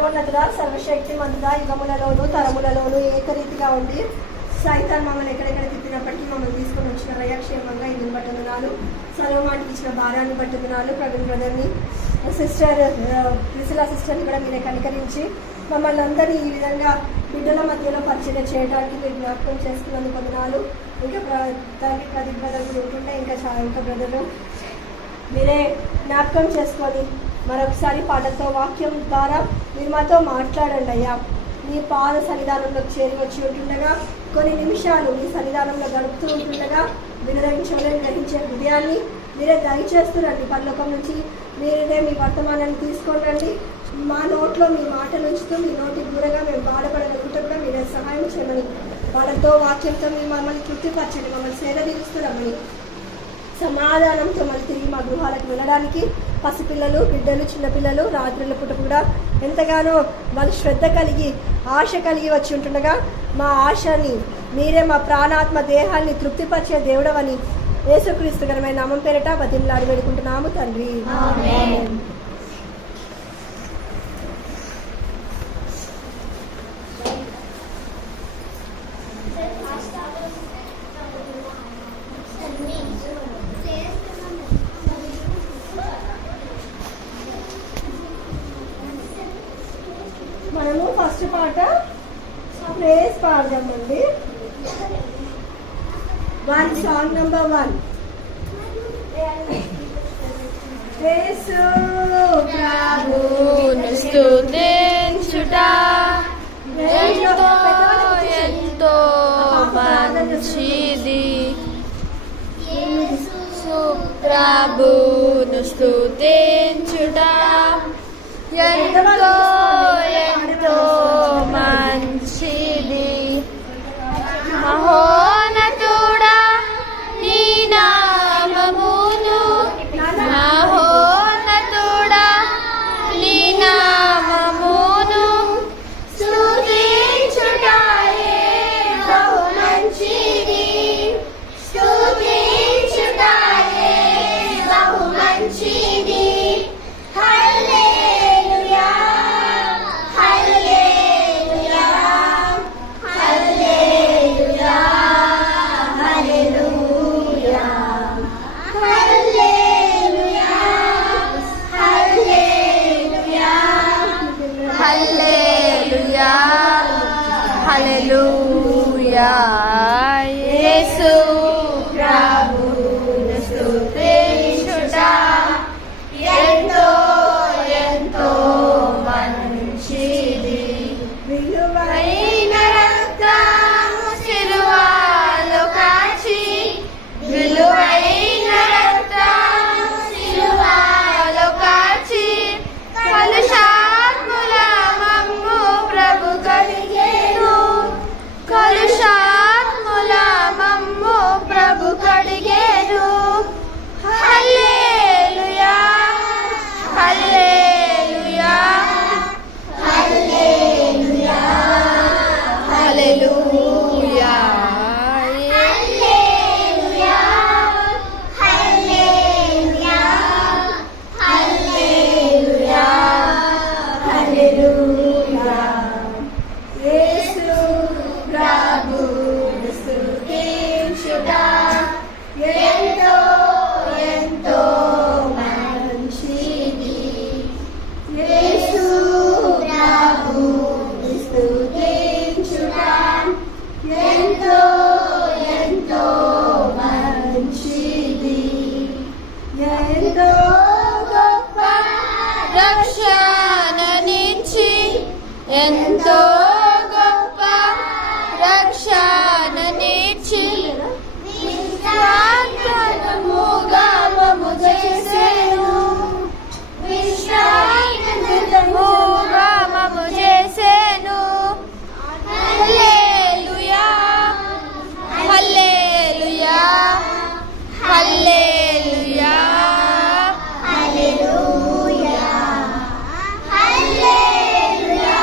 సర్వోన్నతుడా, సర్వశక్తిమంతుడా, యుగములలోను తరములలోను ఏకరీతిగా ఉండి సైతాన్ మమ్మల్ని ఎక్కడెక్కడ తిప్పినప్పటికీ మమ్మల్ని తీసుకొని వచ్చిన రయక్షేమంగా ఇందుని బట్టున్నాను. సర్వమానికి ఇచ్చిన భారాన్ని బట్టున్నాను. ప్రవీణ్ బ్రదర్ని, సిస్టర్ ప్రిసిలా సిస్టర్ని కూడా మీరే కనికరించి మమ్మల్ని అందరినీ ఈ విధంగా బిడ్డల మధ్యలో పరిచయం చేయడానికి మీరు జ్ఞాపకం చేసుకున్నందుకు వందనాలు. ఇంకా తండ్రి ప్రదీప్ బ్రదర్ కూడా ఉంటుంటే ఇంకా బ్రదరు మీరే జ్ఞాపకం చేసుకొని మరొకసారి పాటతో వాక్యం ద్వారా మీరు మాతో మాట్లాడండి అయ్యా. మీ పాద సన్నిధానంలోకి చేరి వచ్చి ఉంటుండగా కొన్ని నిమిషాలు మీ సన్నిధానంలో గడుపుతూ ఉంటుండగా గ్రహించే హృదయాన్ని మీరే దయచేస్తురండి. పరలోకం నుంచి మీరే మీ వర్తమానాన్ని తీసుకొని రండి. మా నోట్లో మీ మాటలు ఉంచుతూ మీ నోటి దూరంగా మేము బాధపడగలుగుతూ కూడా మీరే సహాయం చేయమని, వాళ్ళతో వాక్యంతో మీరు మమ్మల్ని తృప్తిపరచండి. మమ్మల్ని సేద తీరుస్తున్నామని సమాధానంతో మళ్ళీ తిరిగి మా గృహాలకు వెళ్ళడానికి పసిపిల్లలు, బిడ్డలు, చిన్నపిల్లలు రాత్రుల పూట కూడా ఎంతగానో వాళ్ళు శ్రద్ధ కలిగి ఆశ కలిగి వచ్చి ఉంటుండగా మా ఆశని మీరే మా ప్రాణాత్మ దేహాన్ని తృప్తిపరిచే దేవుడవని యేసుక్రీస్తుకరమైన నామం పేరిట బతిమలాడి వేడుకుంటున్నాము తండ్రి. మనము ఫస్ట్ పాట ప్రేస్ పాడదామండి. Song number 1. యేసు ప్రభువును స్తుతించుట ఎంతో మంచిది. యేసు ప్రభువును స్తుతించుట ఎంతో మంచిది. మహోన్నతుడా నీ నామమును, మహోన్నతుడా నీ నామమును స్తుతించుటయే బహు మంచిది, స్తుతించుటయే బహు మంచిది. హల్లెలూయా. యేసు ప్రభువును స్తుతించుట ఎంతో మంచిది. విలువైన రక్తము సిలువలో కాచి, విలువైన రక్తము సిలువలో కాచి కలుషాత్ముల మమ్ము ప్రభు కడిగేను, కలుషాత్ముల మమ్ము ప్రభు కడిగేను. హల్లెలూయా, హల్లెలూయా, హల్లెలూయా, హల్లెలూయా, హల్లెలూయా, హల్లెలూయా, హల్లెలూయా, హల్లెలూయా. యేసు ప్రభువును స్తుతించుట ఎంతో మంచిది. యేసు ప్రభువును స్తుతించుట ఎంతో మంచిది. ఎంతో గొప్ప రక్షణనిచ్చి, ఎంతో గొప్ప రక్షణనిచ్చి విశ్రాంతముగా మమ్ము చేసెను, విశ్రాంతముగా మమ్ము చేసెను. హల్లెలూయా, హల్లెలూయా, హల్లెలూయా, హల్లెలూయా, హల్లెలూయా,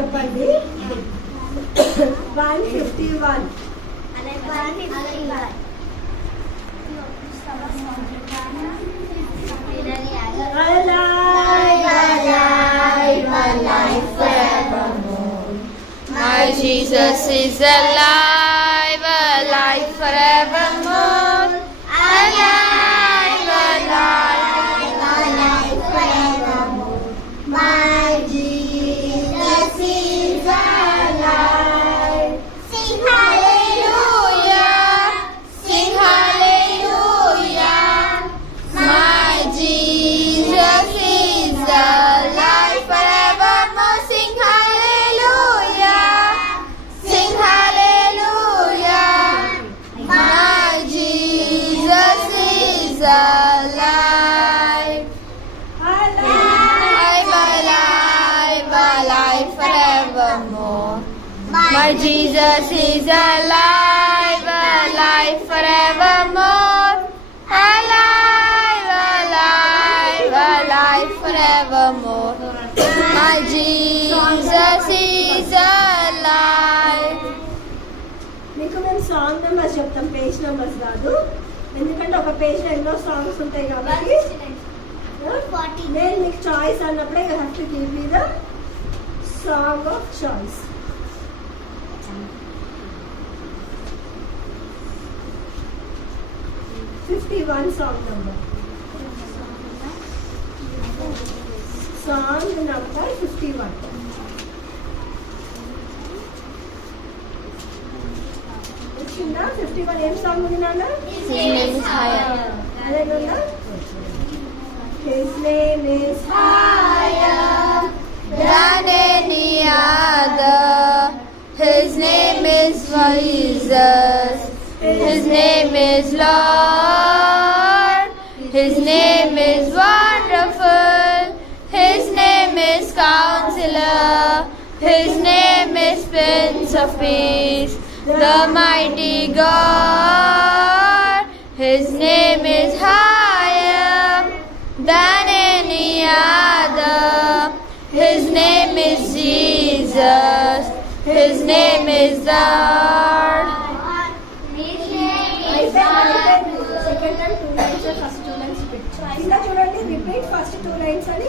చెప్పండి. 151. Alive forevermore. My Jesus is alive, alive forevermore. Alive, alive, alive forevermore. My Jesus is alive. Sing hallelujah, sing hallelujah. My Jesus is alive forevermore. Sing hallelujah, sing hallelujah. My Jesus is alive. Alive, alive, alive forevermore. My Jesus is alive, alive forevermore. Alive, alive, alive forevermore. My Jesus is alive. మీకు మేము song numbers చెప్తాం, page numbers కాదు. ఎందుకంటే ఒక page లో ఎన్నో songs ఉంటాయి కాబట్టి నేను మీకు చాయిస్ అన్నప్పుడే you have to give me the song of choice. Song number 51. వచ్చిందా? 51 ఏం సాంగ్ ఉంది నాన్న? His name is higher. అదేనా? His name is higher Than any other. His name is Jesus. His name is Lord. His name is wonderful. His name is Counselor. His name is Prince of Peace, the mighty God. His name is higher than any other. His name is Jesus. His name is Lord. Second time 2 lines, first 2 lines repeat. ఇలా చూడండి, repeat first 2 lines అని.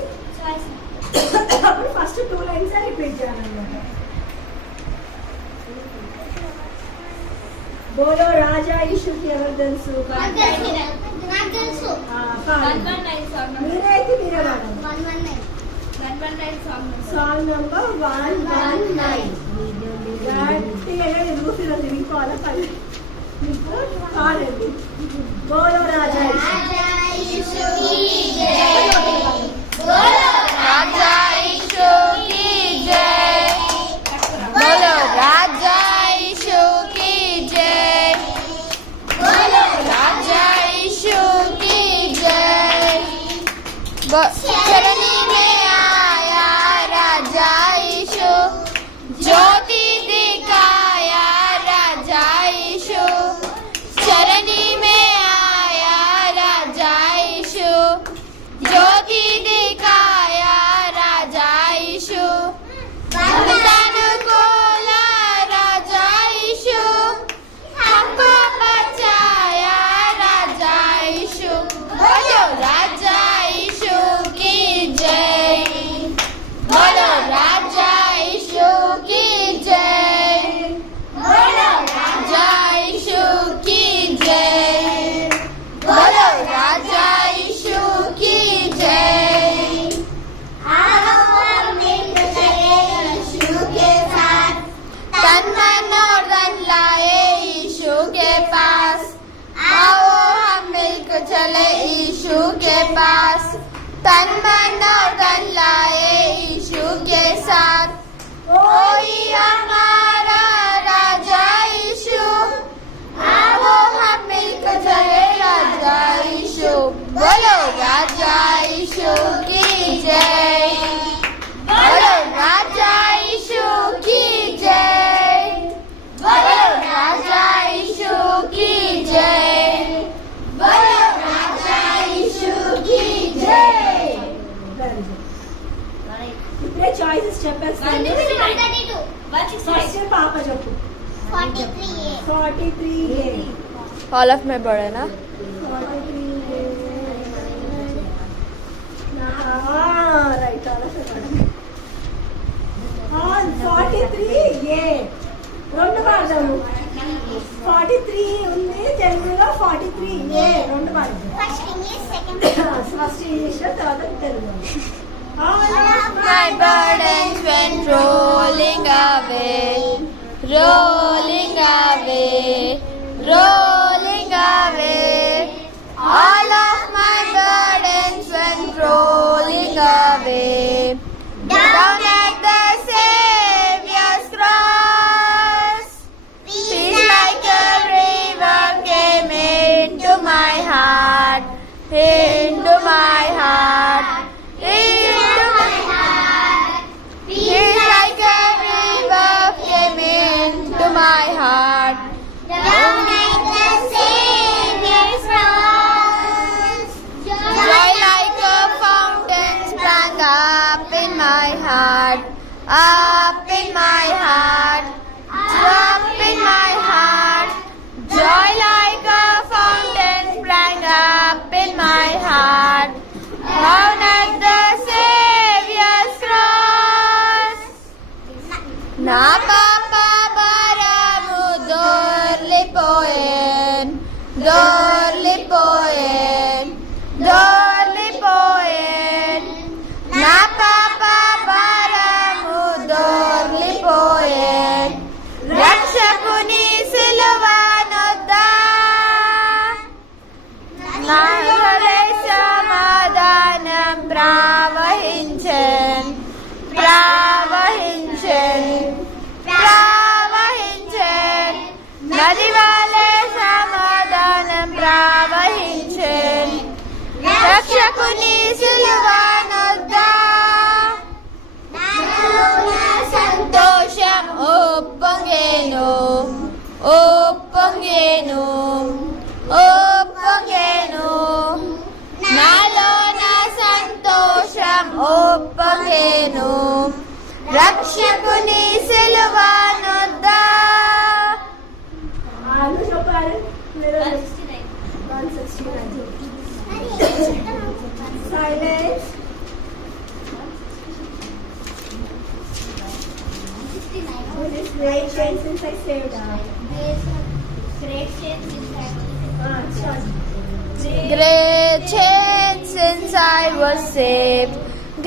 అప్పుడు first 2 lines repeat చేయాలన్నమాట. బోలో రాజా ఇషుకి ఎవరు తెలుసు? మీరే అయితే మీరే వాడాలి. Song number 119. గట్టిగా రూఫీలో తిరిగిపోవాలా పని మీకు కాదండి. బోలో రాజా Raja Ishu ki jai. Bolo Raja Ishu ki jai. Bolo Raja Ishu ki jai. चरनी में आया राजा यीशु, ज्योति दिखाया राजा यीशु. चरनी में आया राजा यीशु, ज्योति दिखाया राजा यीशु. तन खोला राजा यीशु, हमको बचाया राजा यीशु. बोलो राजा यीशु की जय. बोलो राजा यीशु की जय. बोलो राजा यीशु की जय. बोलो राजा यीशु की जय. आओ हम मिलकर चले यीशु के साथ, तन मन और धन लाए यीशु के पास. आओ हम मिलकर चले यीशु के पास, तन मन और धन लाए यीशु के साथ. कोई हमारा राजा यीशु, आओ हम मिलकर चले राजा यीशु. बोलो राजा यीशु की जय. बोलो राजा यीशु की जय. बोलो राजा यीशु की जय. बोलो राजा यीशु की जय. ఫస్ట్ పాప చెప్పు. 43A. ఆల్ ఆఫ్ మై బర్త్డేనా? 43A. రైట్. 43A. రెండు పాడదాము. 43 ఉంది తెలుగులో, 43A రెండు పాడదాము. ఫస్ట్ ఇంగ్లీష్ తర్వాత Telugu. My burdens went rolling away, rolling away, rolling away. All of my burdens went rolling away. Down at the Savior's cross, peace like a river came into my heart, into my heart. Peace like a river came into my heart. Down at the Savior's cross, Joy like a fountain sprang up in my heart, up in my heart, up in my heart. Joy like a fountain sprang up in my heart. Down at the Savior's cross, నా పాప భారము దొర్లిపోయేన్, దొర్లిపోయేన్, దొర్లిపోయేన్. నా పాప భారము దొర్లిపోయేన్. రక్షకుని సిలువనొద్దా నా హృదయ సమాధానం ప్రవహించెన్, ప్రవహించెన్, ప్రవహించెన్. నది వలె సమాధానం ప్రవహించెన్. రక్షకుని సిలువనొద్దా సంతోషం ఉప్పొంగెను, ఉప్పొంగెను, ఉప్పొంగెను. నాలోన సంతోషం ఉప్పొంగెను. రక్షకుని సిలువనొద్దా. ఆలు చెప్పారు. 169. Silence. Great change since I saved her. Start. Great change since I was saved.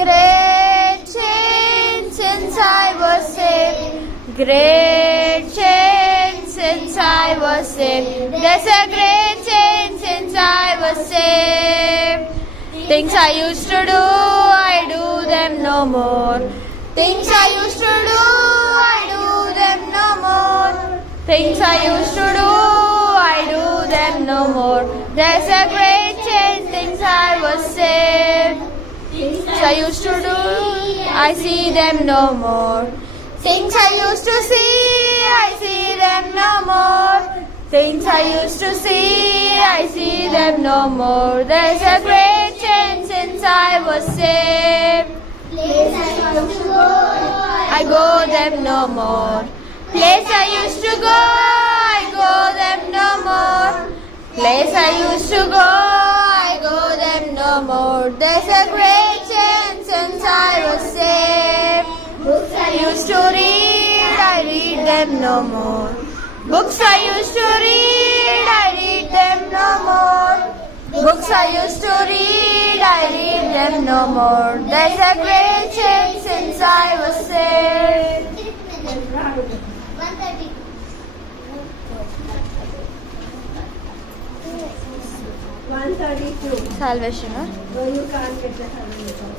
Great change since I was saved. Great change since I was saved. There's a great change since I was saved. Things I used to do, I do them no more. Things I used to do, I do them no more. Things I used to do, I do them no more. There's a great change since I was saved. Things I used to do, I see them no more. Things I used to see, I see them no more. Things I used to see, I see them no more. There's a great change since I was saved. Places I used to go, I go them no more. Place I used to go, I go them no more. Place I used to go, I go them no more. There's a great change since I was saved. books I used to read, I read them no more. Books I used to read, I read them no more. Books I used to read, I read them no more. There's a great change since I was saved. 130. Salvation, huh? No, you can't get the salvation.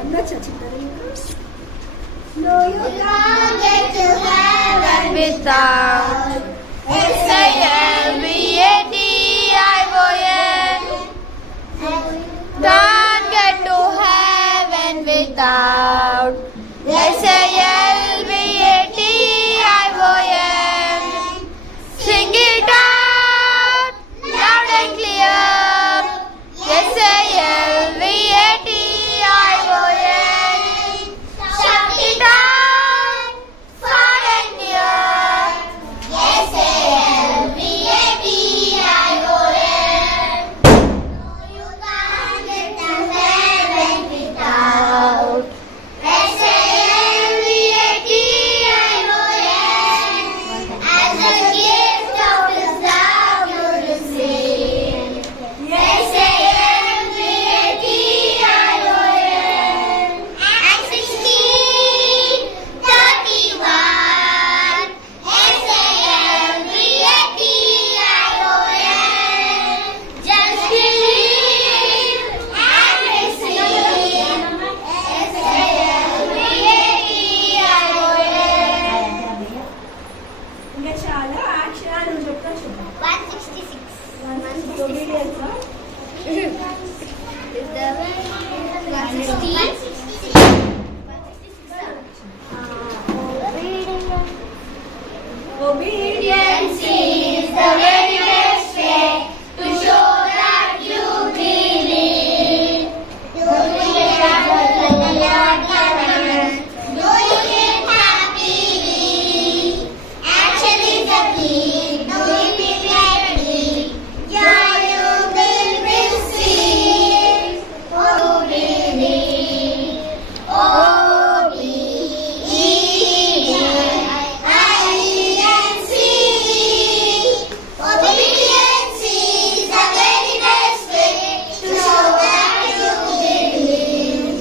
I'm not touching that. No, you Can't get to heaven Without S-A-L-V-A-T-I-O-N. Can't get to heaven without S-A-L-V-A-T-I-O-N. Sing it out loud and clear. S-A-L-V-A-T-I-O-N. Shout it out Obedience is the very best way to show that you believe. Doing it like the Lord commands, doing it happily. Action is the key, doing it rightly. Joy you will receive. Obedience. Obedience is the very best way to show that you believe.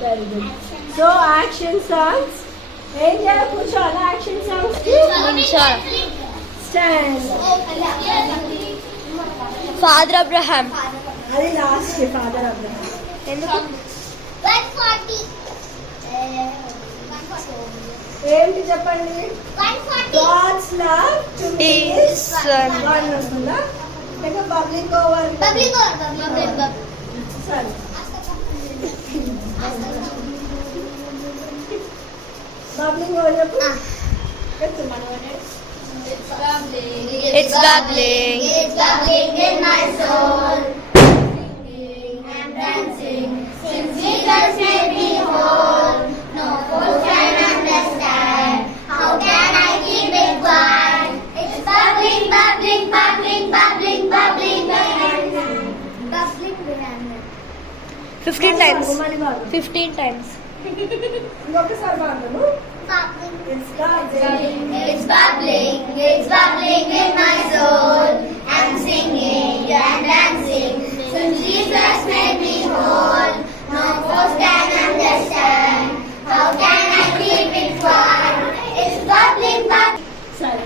Very good. So action songs. ఏం చేయాలి కూర్చోాలా action songs కి stand. Father Abraham. అది last కి father Abraham. ఎందుకు 140. ఏంటి చెప్పండి. 140. God's love to me is Son. one వస్తుందా ఇంకా public over Public or public. సరే పబ్లిక్ ఓవర్ చెప్పు. It's bubbling. It's bubbling in my soul. Singing and dancing since Jesus made me whole. No fool can understand. How can I keep it quiet? It's bubbling, bubbling, bubbling, bubbling, bubbling, bubbling. Bubbling banana. 15 times. మళ్ళీ బాగు 15 times. ఇంకొకసారి బాగున్నాను. Bubbling. It's bubbling. It's bubbling, it's bubbling in my soul. I'm singing and dancing since Jesus made me whole. No force can understand. How can I keep it quiet? It's bubbling, bubbling. సరే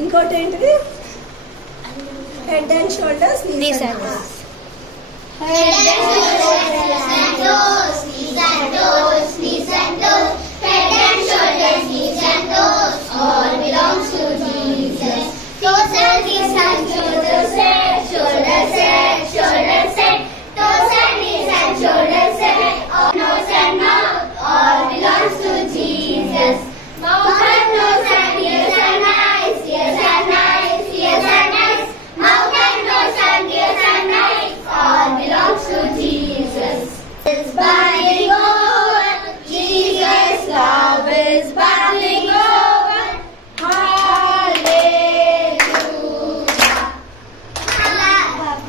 ఇంకోటి ఏంటిది head and shoulders Knees and toes. Head and shoulders, knees and toes, knees and toes, knees and toes. Head and shoulders, knees and toes, all belongs to Jesus. Toes and knees and shoulders set, shoulders set, shoulders set. Toes and knees and shoulders set, all nose and mouth, all belongs to Jesus. Mouth and nose and ears and eyes, ears and eyes, ears and eyes. Mouth and nose and ears and eyes, all belongs to Jesus. It's bubbling over, Jesus' love is bubbling over. Hallelujah.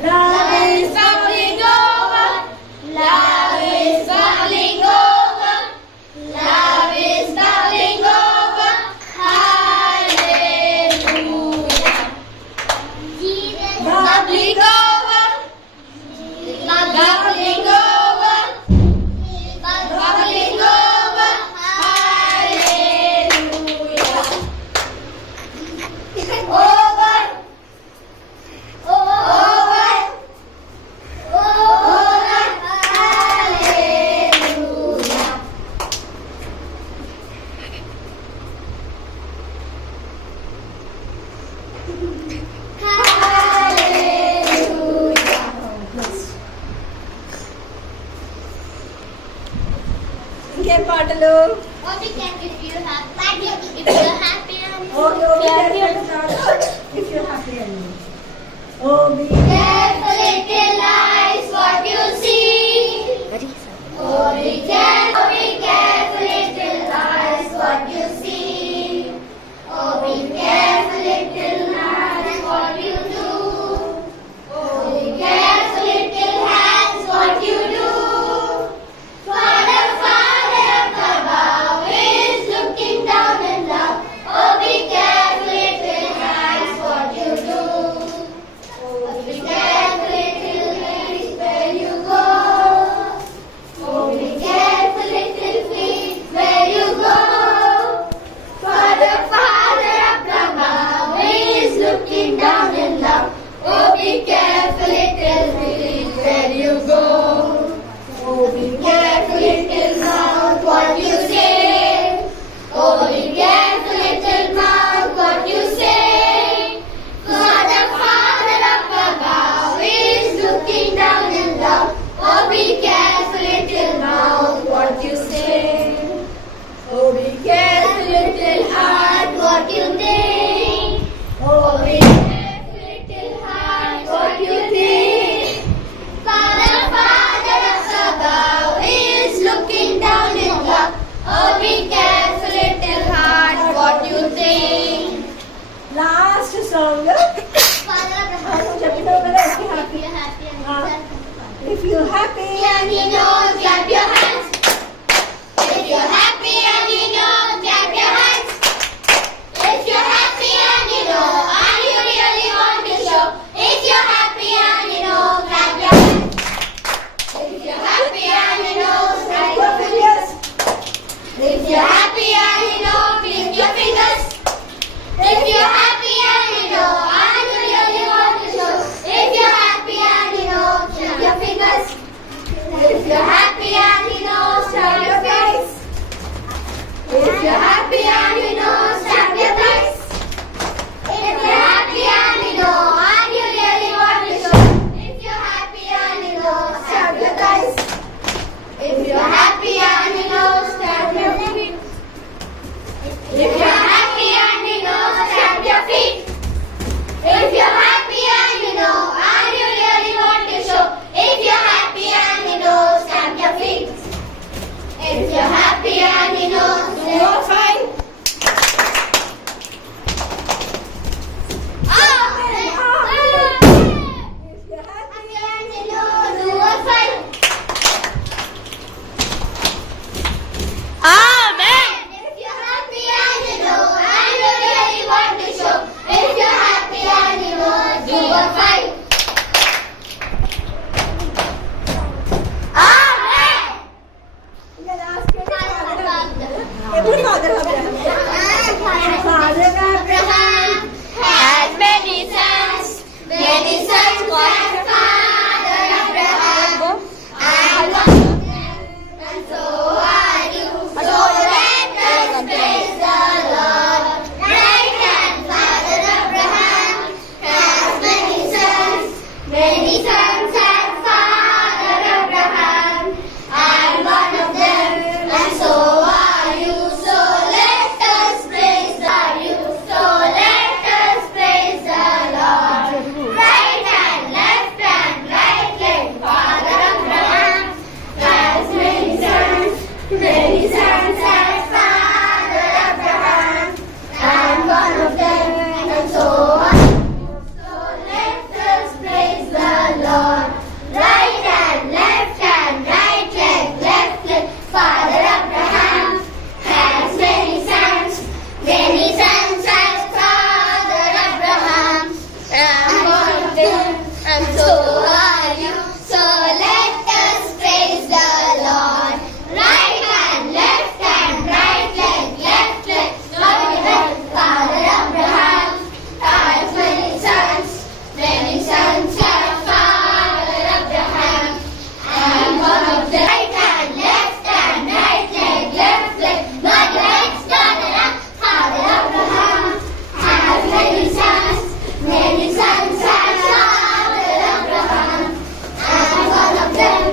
Love is bubbling over. Love is bubbling over. Love is bubbling over. Hallelujah. Jesus bubbling over. Bubbling over. Bubbling over. Hallelujah. Over. Over. Over. Hallelujah. Hallelujah. ఇంకేం పాటలు Only can if you have if you're happy and okay okay if you happy అండి ఓ be careful little eyes what you see. Oh, be careful little eyes what you see. Oh, be careful little eyes what you do. Oh, be careful little hands what you do. For the Father up above is looking down in love. Oh, be careful little hands what you do. Oh, be careful little hands where you go. Oh, be careful little feet where you go. For the Father up above is looking down in love. Oh, be careful little feet where you go. Oh, be careful little mouth what you say. Oh, be careful little mouth what you say. For the Father up above is looking down in love. Oh, be careful little mouth what you say. Oh be Careful little happy and you know, clap your hands. If you're happy and you know, clap your hands. If you're happy and you know, and you really want to show. If you're happy and you know, clap your hands. If you're happy and you know, clap your fingers. If you're happy and you know, click your fingers. If you're happy and you know, and you really want to show. If you're happy and you know, clap your fingers. If you're happy and you know, stamp your face. If you're happy and you know, stamp your face. If you're happy and you know, and you really want to show. If you're happy and you know, stamp your thighs. If you're happy and you know, stamp your feet. If you're happy and you know, stamp your feet. If you're happy and you know, and you really want to show. If you're happy and you know, stamp your feet. If you're happy and you know, you're fine. oh, If you're happy and you know, you are fine. Amen. If you're happy and you know, and you really want to show. If you're happy and you know, you are fine. Amen. ఇంకా last ఎప్పుడు father father Abraham had many sons. Many sons called Father Abraham. And one of them, and so are you. So let us praise the Lord. Right hand, Father Abraham has many sons. Many sons had Father Abraham. And one of them, and so are you. So let us praise the Lord. So let us praise the Lord. Right hand, left hand, right leg. Father Abraham has many sons. Many sons had Father Abraham. And one of them, and so on. So let us praise the Lord. Right hand, left hand, right leg, left leg. Father Abraham has many sons. Many sons has Father Abraham. And one of them, and so are you. So let us praise the Lord. Right hand, left hand, right leg, left leg. Father Abraham has many sons. Many sons have Father Abraham. And one of them, right hand, left hand, right leg, left leg. Father Abraham has many sons. Many sons have Father Abraham. And one of them,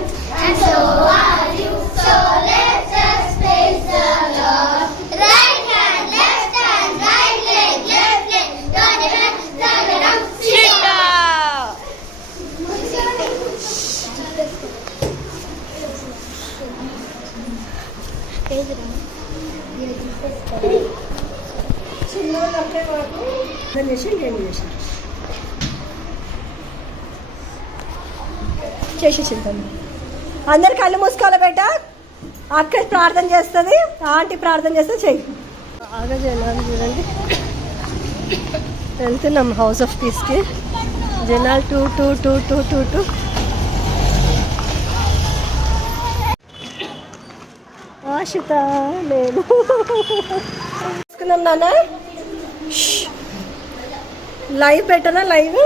and so are you. So let us praise the Lord. Right hand, left hand, right leg, left leg. Turn it up, sit down. చిన్నోళ్ళంటే మాకు నేను చేసి చింతమ్మ అందరు కళ్ళు మూసుకోవాలి బేట. అక్క ప్రార్థన చేస్తుంది, aunty ప్రార్థన చేస్తే చెయ్యి. బాగా జనాలు చూడండి, వెళ్తున్నాం హౌస్ ఆఫ్ పీస్కి. జనాలు two two two two two two. ఆశిత నేను తీసుకున్నాం నాన్న. లైవ్ పెట్టనా? లైవ్